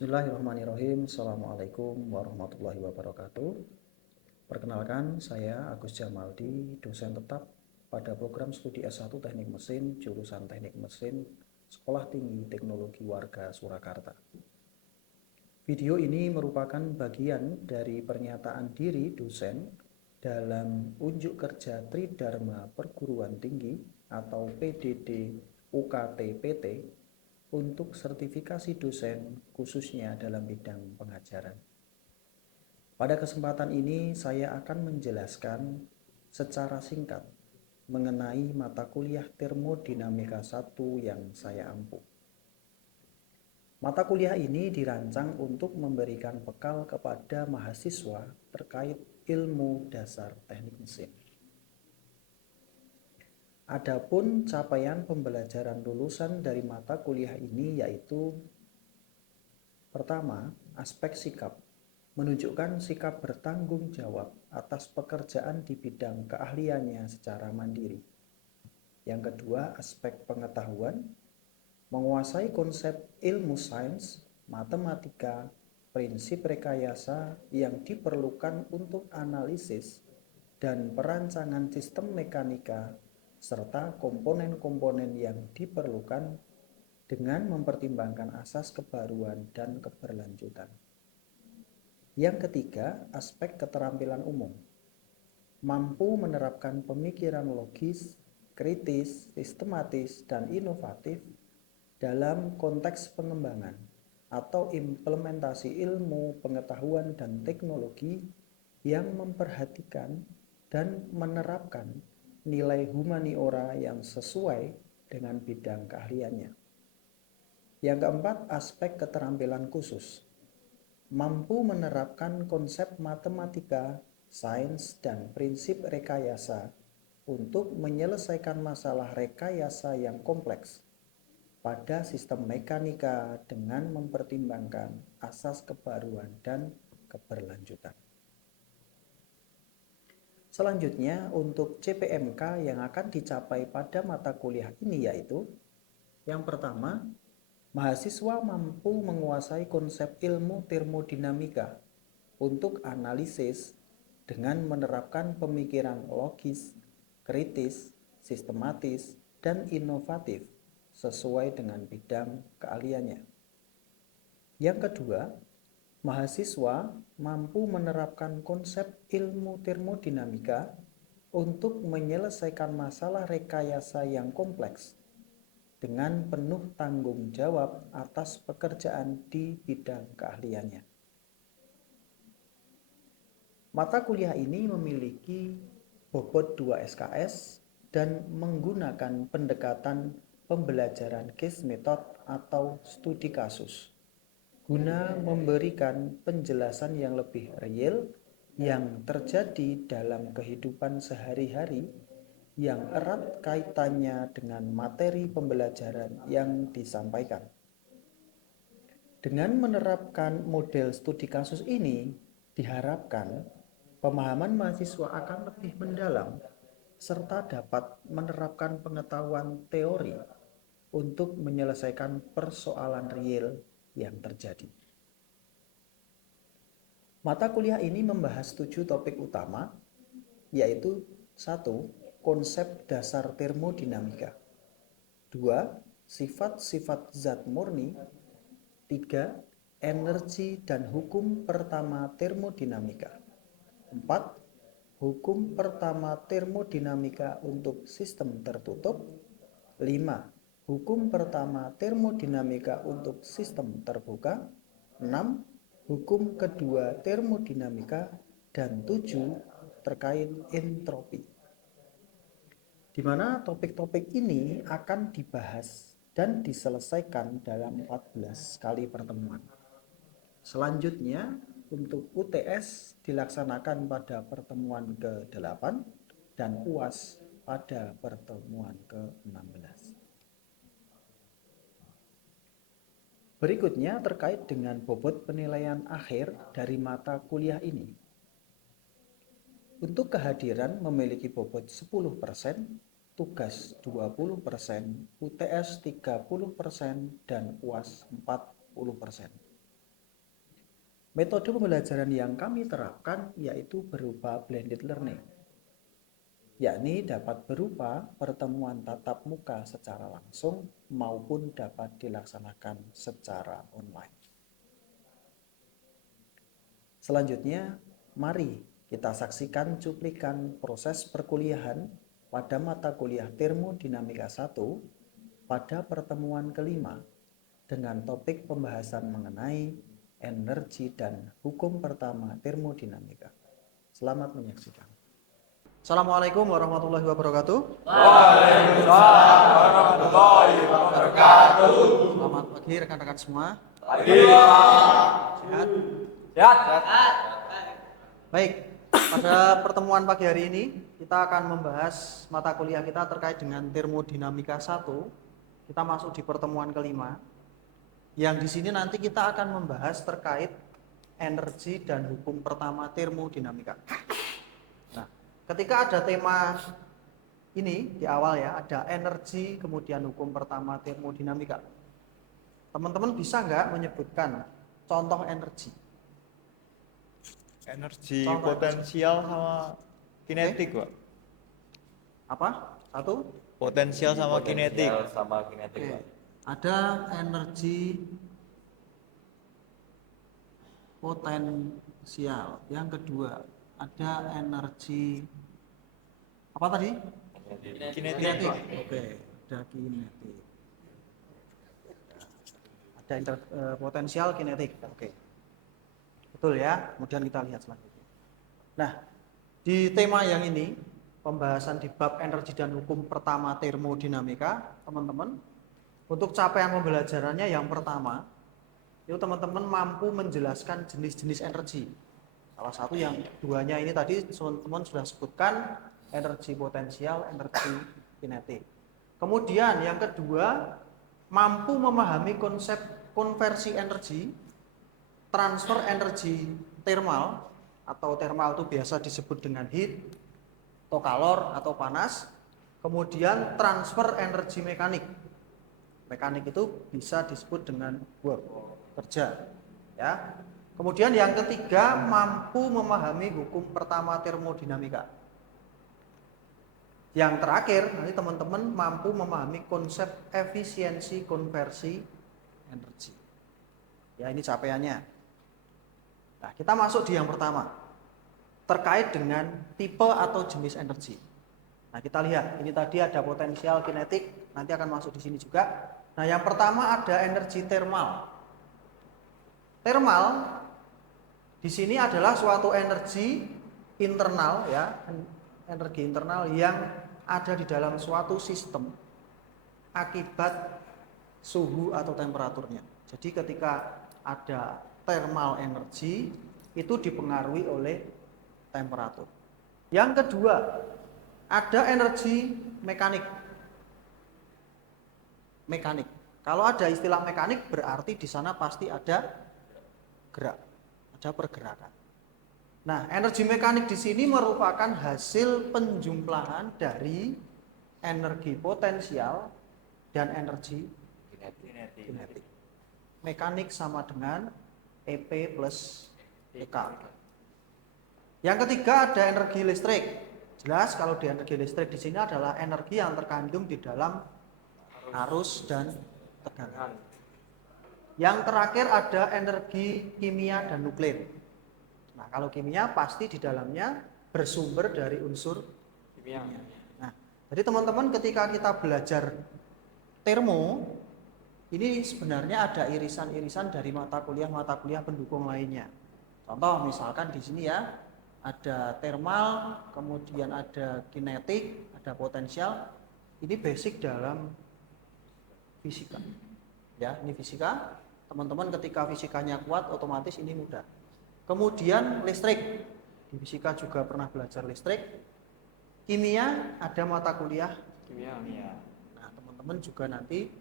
Bismillahirrahmanirrahim. Assalamualaikum warahmatullahi wabarakatuh. Perkenalkan, saya Agus Jamaldi, dosen tetap pada program studi S1 Teknik Mesin, jurusan Teknik Mesin, Sekolah Tinggi Teknologi Warga Surakarta. Video ini merupakan bagian dari pernyataan diri dosen dalam unjuk kerja Tridharma Perguruan Tinggi atau PDD UKT-PT untuk sertifikasi dosen khususnya dalam bidang pengajaran. Pada kesempatan ini saya akan menjelaskan secara singkat mengenai mata kuliah Termodinamika 1 yang saya ampuh. Mata kuliah ini dirancang untuk memberikan bekal kepada mahasiswa terkait ilmu dasar teknik mesin. Adapun capaian pembelajaran lulusan dari mata kuliah ini yaitu: pertama, aspek sikap, menunjukkan sikap bertanggung jawab atas pekerjaan di bidang keahliannya secara mandiri. Yang kedua, aspek pengetahuan, menguasai konsep ilmu sains, matematika, prinsip rekayasa yang diperlukan untuk analisis dan perancangan sistem mekanika, serta komponen-komponen yang diperlukan dengan mempertimbangkan asas kebaruan dan keberlanjutan. Yang ketiga, aspek keterampilan umum, mampu menerapkan pemikiran logis, kritis, sistematis, dan inovatif dalam konteks pengembangan atau implementasi ilmu, pengetahuan, dan teknologi yang memperhatikan dan menerapkan nilai humaniora yang sesuai dengan bidang keahliannya. Yang keempat, aspek keterampilan khusus, mampu menerapkan konsep matematika, sains, dan prinsip rekayasa untuk menyelesaikan masalah rekayasa yang kompleks pada sistem mekanika dengan mempertimbangkan asas kebaruan dan keberlanjutan. Selanjutnya, untuk CPMK yang akan dicapai pada mata kuliah ini yaitu: yang pertama, mahasiswa mampu menguasai konsep ilmu termodinamika untuk analisis dengan menerapkan pemikiran logis, kritis, sistematis, dan inovatif sesuai dengan bidang keahliannya. Yang kedua, mahasiswa mampu menerapkan konsep ilmu termodinamika untuk menyelesaikan masalah rekayasa yang kompleks dengan penuh tanggung jawab atas pekerjaan di bidang keahliannya. Mata kuliah ini memiliki bobot 2 SKS dan menggunakan pendekatan pembelajaran case method atau studi kasus guna memberikan penjelasan yang lebih real yang terjadi dalam kehidupan sehari-hari yang erat kaitannya dengan materi pembelajaran yang disampaikan. Dengan menerapkan model studi kasus ini, diharapkan pemahaman mahasiswa akan lebih mendalam serta dapat menerapkan pengetahuan teori untuk menyelesaikan persoalan real yang terjadi. Mata kuliah ini membahas 7 topik utama, yaitu: 1. Konsep dasar termodinamika. 2. Sifat-sifat zat murni. 3. Energi dan hukum pertama termodinamika. 4. Hukum pertama termodinamika untuk sistem tertutup. 5. Hukum pertama termodinamika untuk sistem terbuka. 6. Hukum kedua termodinamika. Dan 7. Terkait entropi. Di mana topik-topik ini akan dibahas dan diselesaikan dalam 14 kali pertemuan. Selanjutnya, untuk UTS dilaksanakan pada pertemuan ke-8 dan UAS pada pertemuan ke-16. Berikutnya terkait dengan bobot penilaian akhir dari mata kuliah ini. Untuk kehadiran memiliki bobot 10%, tugas 20%, UTS 30%, dan UAS 40%. Metode pembelajaran yang kami terapkan yaitu berupa blended learning, yakni dapat berupa pertemuan tatap muka secara langsung maupun dapat dilaksanakan secara online. Selanjutnya, mari kita saksikan cuplikan proses perkuliahan pada mata kuliah Termodinamika 1 pada pertemuan kelima dengan topik pembahasan mengenai energi dan hukum pertama termodinamika. Selamat menyaksikan. Assalamualaikum warahmatullahi wabarakatuh. Waalaikumsalam warahmatullahi wabarakatuh. Selamat pagi rekan-rekan semua. Pagi. Sehat? Sehat. Baik, pada pertemuan pagi hari ini kita akan membahas mata kuliah kita terkait dengan termodinamika 1. Kita masuk di pertemuan kelima. Yang di sini nanti kita akan membahas terkait energi dan hukum pertama termodinamika. Nah, ketika ada tema ini di awal ya, ada energi kemudian hukum pertama termodinamika. Teman-teman bisa nggak menyebutkan contoh energi? Energi Contoh potensial sama kinetik, Pak. Apa? Satu? Potensial sama kinetik. Oke. Ada energi potensial. Yang kedua, ada energi apa tadi? Kinetik. Oke, ada kinetik. Ada potensial kinetik. Oke. Betul ya. Kemudian kita lihat selanjutnya. Nah, di tema yang ini, pembahasan di bab energi dan hukum pertama termodinamika, teman-teman, untuk capaian pembelajarannya yang pertama, itu teman-teman mampu menjelaskan jenis-jenis energi. Salah satu yang duanya ini tadi teman-teman sudah sebutkan, energi potensial, energi kinetik. Kemudian yang kedua, mampu memahami konsep konversi energi, transfer energi thermal, atau thermal itu biasa disebut dengan heat, atau kalor, atau panas. Kemudian transfer energi mekanik. Mekanik itu bisa disebut dengan work, kerja. Ya. Kemudian yang ketiga, mampu memahami hukum pertama termodinamika. Yang terakhir, nanti teman-teman mampu memahami konsep efisiensi konversi energi. Ya, ini capaiannya. Nah, kita masuk di yang pertama, terkait dengan tipe atau jenis energi. Nah, kita lihat, ini tadi ada potensial kinetik, nanti akan masuk di sini juga. Nah, yang pertama ada energi thermal. Thermal di sini adalah suatu energi internal ya, energi internal yang ada di dalam suatu sistem akibat suhu atau temperaturnya. Jadi ketika ada thermal energi itu dipengaruhi oleh temperatur. Yang kedua, ada energi mekanik. Mekanik. Kalau ada istilah mekanik berarti di sana pasti ada gerak, ada pergerakan. Nah, energi mekanik di sini merupakan hasil penjumlahan dari energi potensial dan energi kinetik. Mekanik sama dengan EP plus EK. Yang ketiga ada energi listrik. Jelas kalau di energi listrik di sini adalah energi yang terkandung di dalam arus dan tegangan. Yang terakhir ada energi kimia dan nuklir. Nah, kalau kimia pasti di dalamnya bersumber dari unsur kimia. Nah, jadi teman-teman ketika kita belajar termo, ini sebenarnya ada irisan-irisan dari mata kuliah pendukung lainnya. Contoh misalkan di sini ya, ada thermal, kemudian ada kinetik, ada potensial. Ini basic dalam fisika. Ya, ini fisika. Teman-teman ketika fisikanya kuat, otomatis ini mudah. Kemudian listrik. Di fisika juga pernah belajar listrik. Kimia, ada mata kuliah kimia. Nah, teman-teman juga nanti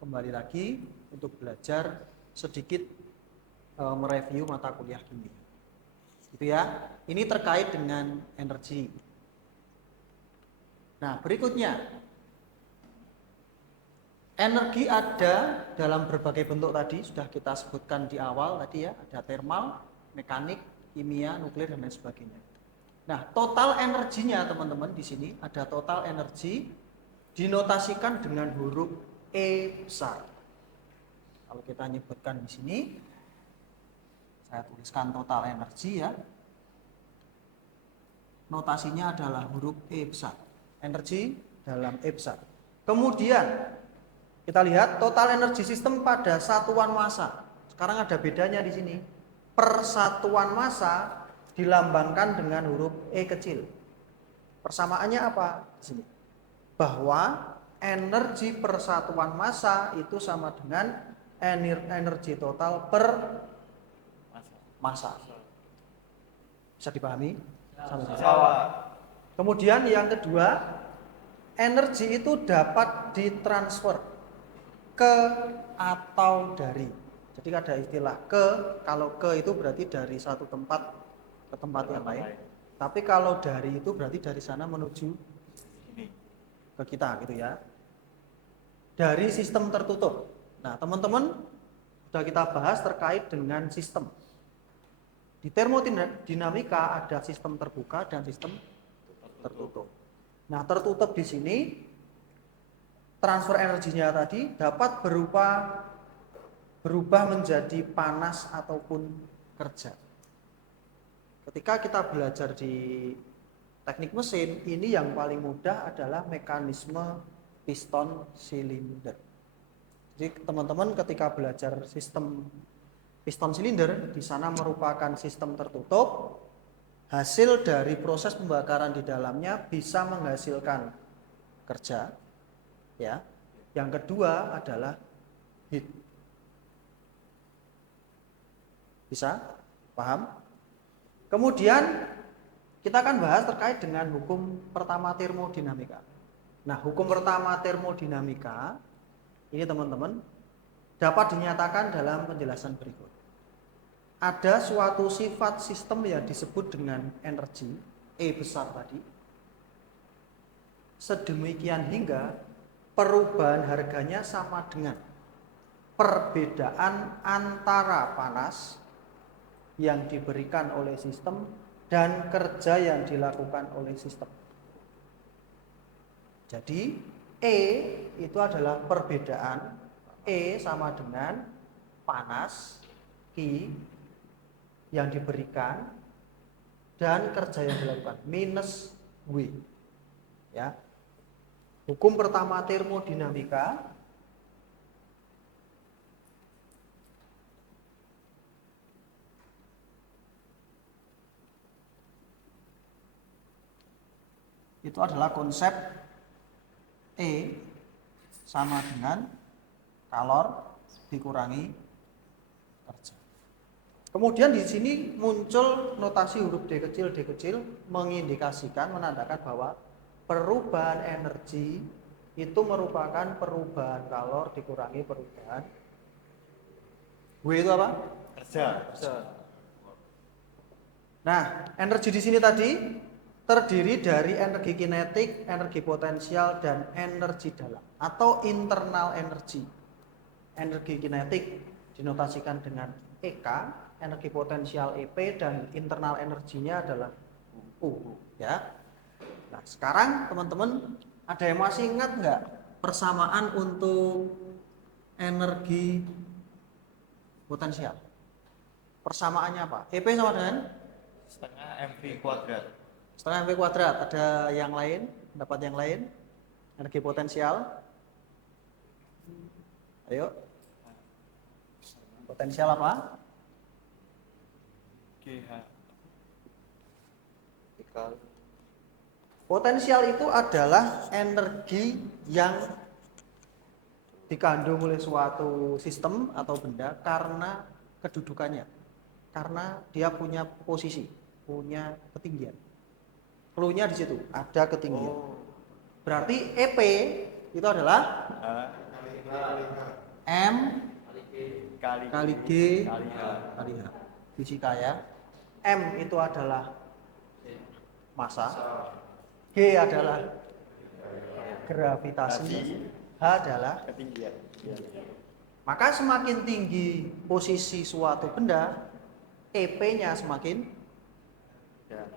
kembali lagi untuk belajar sedikit mereview mata kuliah kimia. Gitu ya. Ini terkait dengan energi. Nah, berikutnya energi ada dalam berbagai bentuk tadi sudah kita sebutkan di awal tadi ya, ada thermal, mekanik, kimia, nuklir dan lain sebagainya. Nah, total energinya teman-teman di sini ada total energi dinotasikan dengan huruf E besar. Kalau kita nyebutkan di sini, saya tuliskan total energi ya. Notasinya adalah huruf E besar. Energi dalam E besar. Kemudian kita lihat total energi sistem pada satuan massa. Sekarang ada bedanya di sini. Persatuan massa dilambangkan dengan huruf E kecil. Persamaannya apa? Di sini. Bahwa energi persatuan massa itu sama dengan energi total per massa. Bisa dipahami? Kemudian yang kedua, energi itu dapat ditransfer ke atau dari. Jadi ada istilah ke, kalau ke itu berarti dari satu tempat ke tempat yang lain. Tapi kalau dari itu berarti dari sana menuju ke kita gitu ya. Dari sistem tertutup. Nah, teman-teman sudah kita bahas terkait dengan sistem. Di termodinamika ada sistem terbuka dan sistem tertutup. Nah, tertutup di sini transfer energinya tadi dapat berubah menjadi panas ataupun kerja. Ketika kita belajar di teknik mesin, ini yang paling mudah adalah mekanisme piston silinder. Jadi teman-teman ketika belajar sistem piston silinder, di sana merupakan sistem tertutup. Hasil dari proses pembakaran di dalamnya bisa menghasilkan kerja. Ya. Yang kedua adalah heat. Bisa? Paham? Kemudian kita akan bahas terkait dengan hukum pertama termodinamika. Nah, hukum pertama termodinamika ini teman-teman dapat dinyatakan dalam penjelasan berikut. Ada suatu sifat sistem yang disebut dengan energi E besar tadi, sedemikian hingga perubahan harganya sama dengan perbedaan antara panas yang diberikan oleh sistem dan kerja yang dilakukan oleh sistem. Jadi E itu adalah perbedaan, E sama dengan panas, Q yang diberikan dan kerja yang dilakukan minus W. Ya. Hukum pertama termodinamika itu adalah konsep E sama dengan kalor dikurangi kerja. Kemudian di sini muncul notasi huruf D kecil mengindikasikan, menandakan bahwa perubahan energi itu merupakan perubahan kalor dikurangi perubahan W itu apa? Kerja. Nah, energi di sini tadi terdiri dari energi kinetik, energi potensial, dan energi dalam atau internal energi. Energi kinetik dinotasikan dengan EK, energi potensial EP, dan internal energinya adalah U. Ya. Nah, sekarang teman-teman ada yang masih ingat nggak persamaan untuk energi potensial? Persamaannya apa? EP sama dengan Setengah MV kuadrat. setengah MV kuadrat. Ada yang lain? Pendapat yang lain? Energi potensial? Ayo. Potensial apa? GH. Potensial itu adalah energi yang dikandung oleh suatu sistem atau benda karena kedudukannya, karena dia punya posisi, punya ketinggian. Clue-nya di situ, ada ketinggian. Berarti EP itu adalah M kali G kali H. Fisika ya. M itu adalah massa, G adalah gravitasi, H adalah Ketinggian. maka semakin tinggi posisi suatu benda, EP-nya semakin Ya.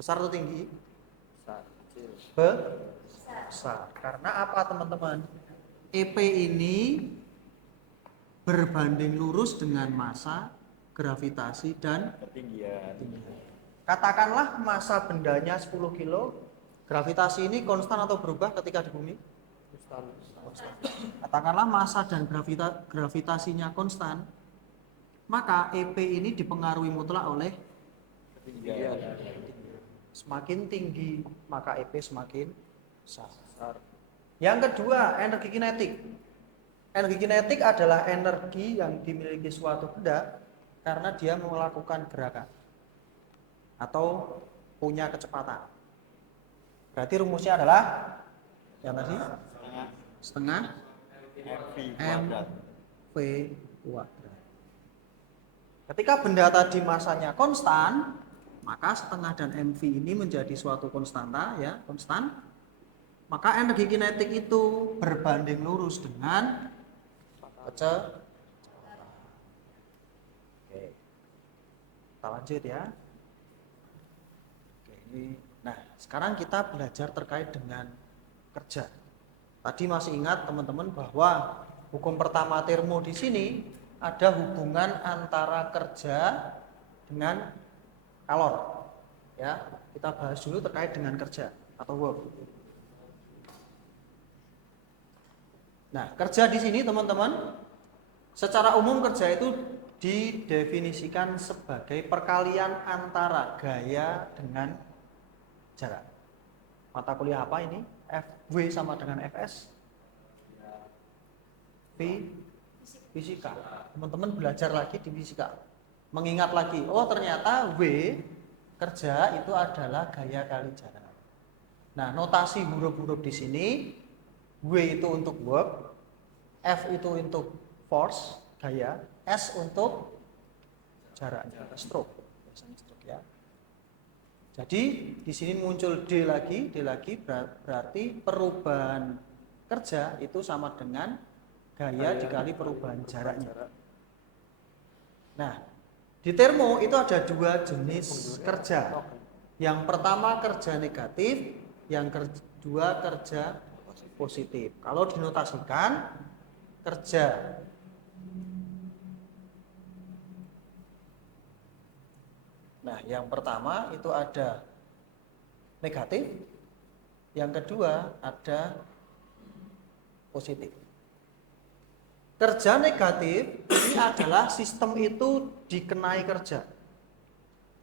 besar atau tinggi? Besar. Kecil. Besar. Karena apa teman-teman? EP ini berbanding lurus dengan massa, gravitasi, dan Ketinggian. katakanlah massa bendanya 10 kilo, gravitasi ini konstan atau berubah ketika di bumi? Konstan. Katakanlah massa dan gravitasinya konstan, maka EP ini dipengaruhi mutlak oleh Ketinggian. semakin tinggi maka EP semakin besar. Besar. Yang kedua, energi kinetik. Energi kinetik adalah energi yang dimiliki suatu benda karena dia melakukan gerakan atau punya kecepatan. Berarti rumusnya adalah yang tadi setengah MV M kuadrat. V kuadrat. Ketika benda tadi masanya konstan, maka setengah dan MV ini menjadi suatu konstanta, ya, konstan. Maka energi kinetik itu berbanding lurus dengan kecepatan. Oke. Kita lanjut ya. Oke, ini. Nah, sekarang kita belajar terkait dengan kerja. Tadi masih ingat teman-teman bahwa hukum pertama termo di sini ada hubungan antara kerja dengan kalor. Ya, kita bahas dulu terkait dengan kerja atau work. Nah, kerja di sini teman-teman, secara umum kerja itu didefinisikan sebagai perkalian antara gaya dengan jarak. Mata kuliah apa ini? FW sama dengan FS? Fisika. Teman-teman belajar lagi di fisika. Mengingat lagi, oh ternyata W kerja itu adalah gaya kali jarak. Nah, notasi huruf-huruf di sini, W itu untuk work, F itu untuk force, gaya, S untuk jaraknya, stroke. Biasanya stroke ya. Jadi di sini muncul D lagi berarti perubahan kerja itu sama dengan gaya dikali perubahan jaraknya. Nah, di termo itu ada dua jenis kerja. Yang pertama kerja negatif, yang kedua kerja positif. Kalau dinotasikan kerja nah, yang pertama itu ada negatif, yang kedua ada positif. Kerja negatif ini adalah sistem itu dikenai kerja.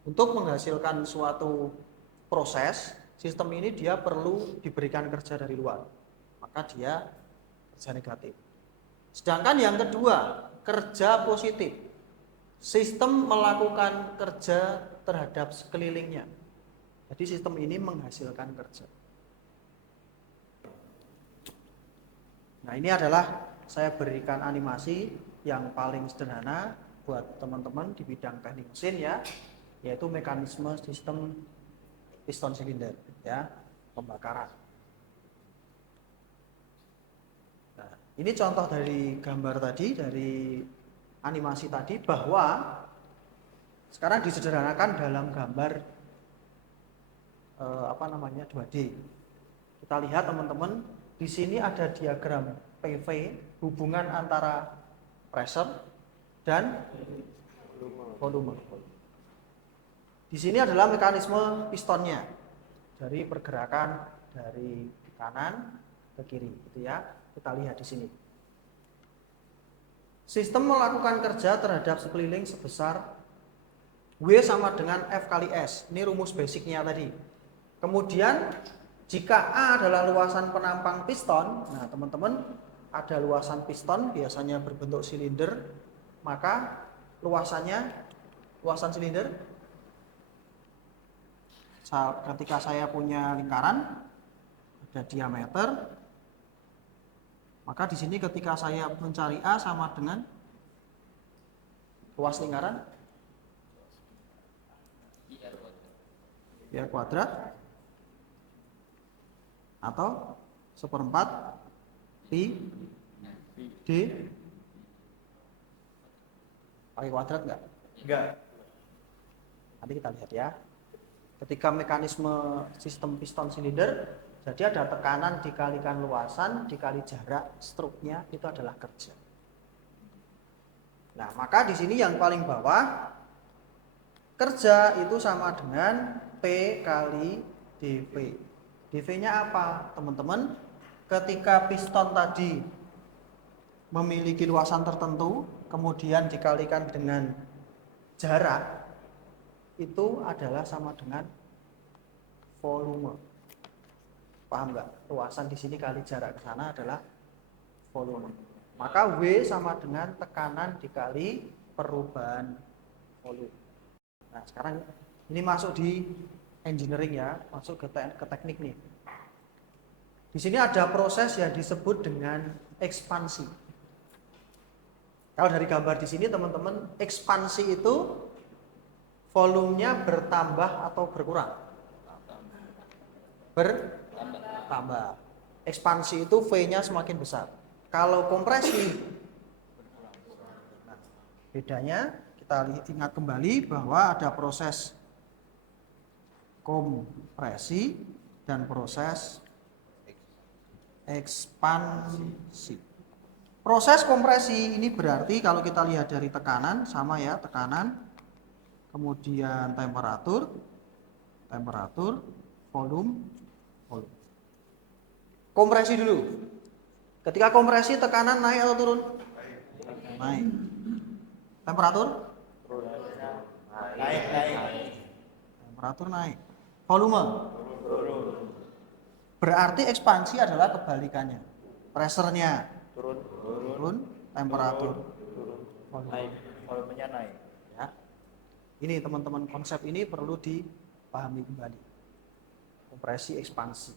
Untuk menghasilkan suatu proses, sistem ini dia perlu diberikan kerja dari luar. Maka dia kerja negatif. Sedangkan yang kedua, kerja positif. Sistem melakukan kerja terhadap sekelilingnya. Jadi sistem ini menghasilkan kerja. Nah, ini adalah saya berikan animasi yang paling sederhana buat teman-teman di bidang teknik mesin ya, yaitu mekanisme sistem piston silinder ya, pembakaran. Nah, ini contoh dari gambar tadi, dari animasi tadi, bahwa sekarang disederhanakan dalam gambar 2D. Kita lihat teman-teman, di sini ada diagram PV, hubungan antara pressure dan volume. Di sini adalah mekanisme pistonnya, dari pergerakan dari kanan ke kiri, gitu ya. Kita lihat di sini. Sistem melakukan kerja terhadap sekeliling sebesar W sama dengan F kali S. Ini rumus basicnya tadi. Kemudian jika A adalah luasan penampang piston, nah teman-teman ada luasan piston biasanya berbentuk silinder, maka luasan silinder, ketika saya punya lingkaran ada diameter, maka di sini ketika saya mencari A sama dengan luas lingkaran R kuadrat atau 1/4 pi D pakai kuadrat enggak? Enggak. Nanti kita lihat ya. Ketika mekanisme sistem piston silinder, jadi ada tekanan dikalikan luasan dikali jarak struknya itu adalah kerja. Nah, maka di sini yang paling bawah kerja itu sama dengan P kali dV. dV-nya apa, teman-teman? Ketika piston tadi memiliki luasan tertentu, kemudian dikalikan dengan jarak, itu adalah sama dengan volume. Paham nggak? Luasan di sini kali jarak ke sana adalah volume. Maka W sama dengan tekanan dikali perubahan volume. Nah, sekarang ini masuk di engineering ya, masuk ke teknik nih. Di sini ada proses yang disebut dengan ekspansi. Kalau dari gambar di sini teman-teman, ekspansi itu volumenya bertambah atau berkurang? Bertambah. Ekspansi itu V-nya semakin besar. Kalau kompresi, nah, bedanya kita ingat kembali bahwa ada proses kompresi dan proses ekspansi. Proses kompresi ini berarti kalau kita lihat dari tekanan, sama ya, tekanan, kemudian temperatur, volume. Kompresi dulu. Ketika kompresi tekanan naik atau turun? Naik. Temperatur? Naik. Temperatur naik. Volume? Berarti ekspansi adalah kebalikannya. Pressure-nya turun, temperatur Naik. Volumenya naik. ya. Ini teman-teman, konsep ini perlu dipahami kembali. Kompresi, ekspansi.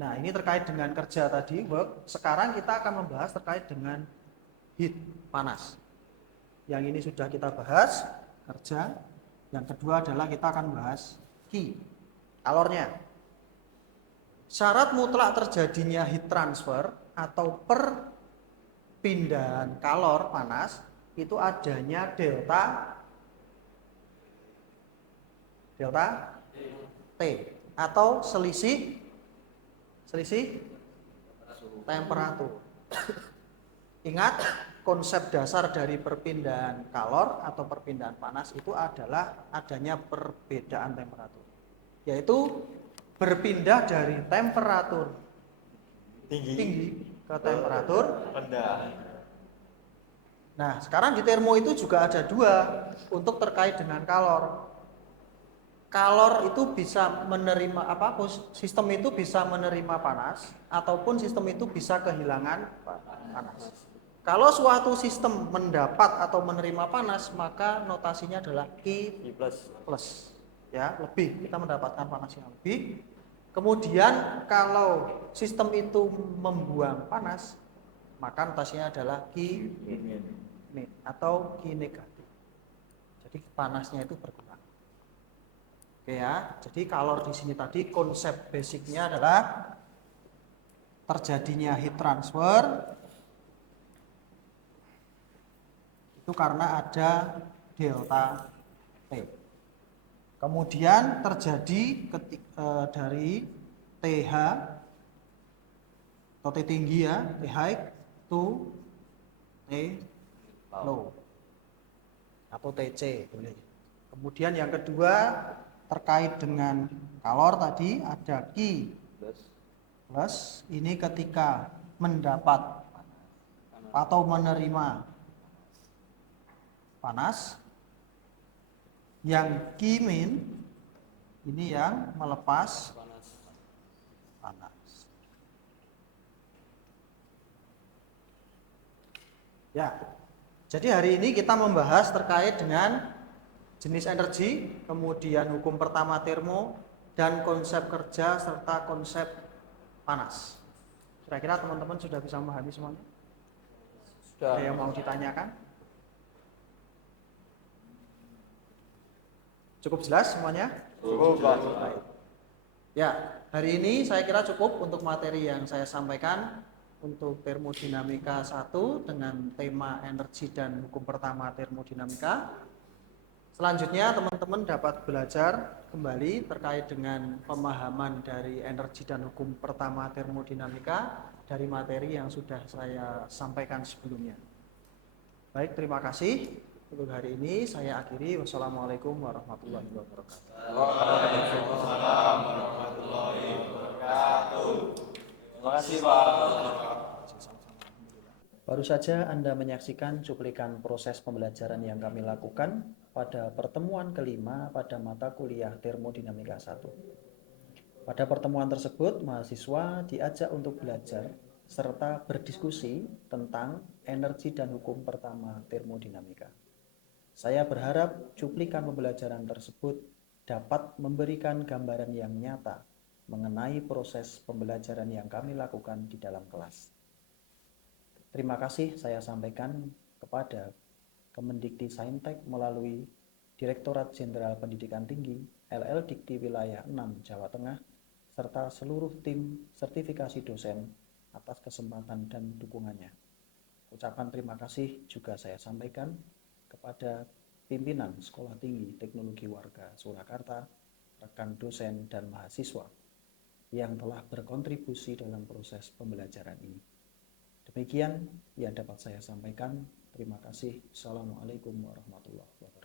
Nah, ini terkait dengan kerja tadi, work. Sekarang kita akan membahas terkait dengan heat, panas. Yang ini sudah kita bahas, kerja. Yang kedua adalah kita akan bahas Q, kalornya. Syarat mutlak terjadinya heat transfer atau perpindahan kalor panas itu adanya delta T atau selisih temperatur. Ingat, konsep dasar dari perpindahan kalor atau perpindahan panas itu adalah adanya perbedaan temperatur, yaitu berpindah dari temperatur tinggi ke temperatur rendah. Nah, sekarang di termo itu juga ada dua untuk terkait dengan kalor. Kalor itu bisa menerima sistem itu bisa menerima panas ataupun sistem itu bisa kehilangan panas. Kalau suatu sistem mendapat atau menerima panas, maka notasinya adalah Q plus. Ya, lebih, kita mendapatkan panas yang lebih. Kemudian kalau sistem itu membuang panas, maka notasinya adalah Q min atau Q negatif. Jadi panasnya itu berkurang. Oke ya, jadi kalor di sini tadi konsep basicnya adalah terjadinya heat transfer itu karena ada delta T. Kemudian terjadi dari TH atau T tinggi ya, T high to T low atau TC boleh. Kemudian yang kedua terkait dengan kalor tadi ada Q plus, ini ketika mendapat atau menerima panas. Yang Q min ini yang melepas panas. Ya, jadi hari ini kita membahas terkait dengan jenis energi, kemudian hukum pertama termo, dan konsep kerja serta konsep panas. Kira-kira teman-teman sudah bisa memahami semuanya? Sudah. Ada yang mau ditanyakan? Cukup jelas semuanya? Cukup, Pak. Ya, hari ini saya kira cukup untuk materi yang saya sampaikan. untuk termodinamika 1 dengan tema energi dan hukum pertama termodinamika. Selanjutnya teman-teman dapat belajar kembali terkait dengan pemahaman dari energi dan hukum pertama termodinamika dari materi yang sudah saya sampaikan sebelumnya. Baik, terima kasih. Untuk hari ini saya akhiri. Wassalamualaikum warahmatullahi wabarakatuh. Waalaikumsalam warahmatullahi wabarakatuh. Terima kasih Pak. Baru saja Anda menyaksikan cuplikan proses pembelajaran yang kami lakukan pada pertemuan kelima pada mata kuliah Termodinamika 1. Pada pertemuan tersebut, mahasiswa diajak untuk belajar serta berdiskusi tentang energi dan hukum pertama termodinamika. Saya berharap cuplikan pembelajaran tersebut dapat memberikan gambaran yang nyata mengenai proses pembelajaran yang kami lakukan di dalam kelas. Terima kasih saya sampaikan kepada Kemendikti-Saintek melalui Direktorat Jenderal Pendidikan Tinggi LL Dikti Wilayah 6 Jawa Tengah serta seluruh tim sertifikasi dosen atas kesempatan dan dukungannya. Ucapan terima kasih juga saya sampaikan kepada pimpinan Sekolah Tinggi Teknologi Warga Surakarta, rekan dosen dan mahasiswa yang telah berkontribusi dalam proses pembelajaran ini. Demikian yang dapat saya sampaikan. Terima kasih. Assalamualaikum warahmatullahi wabarakatuh.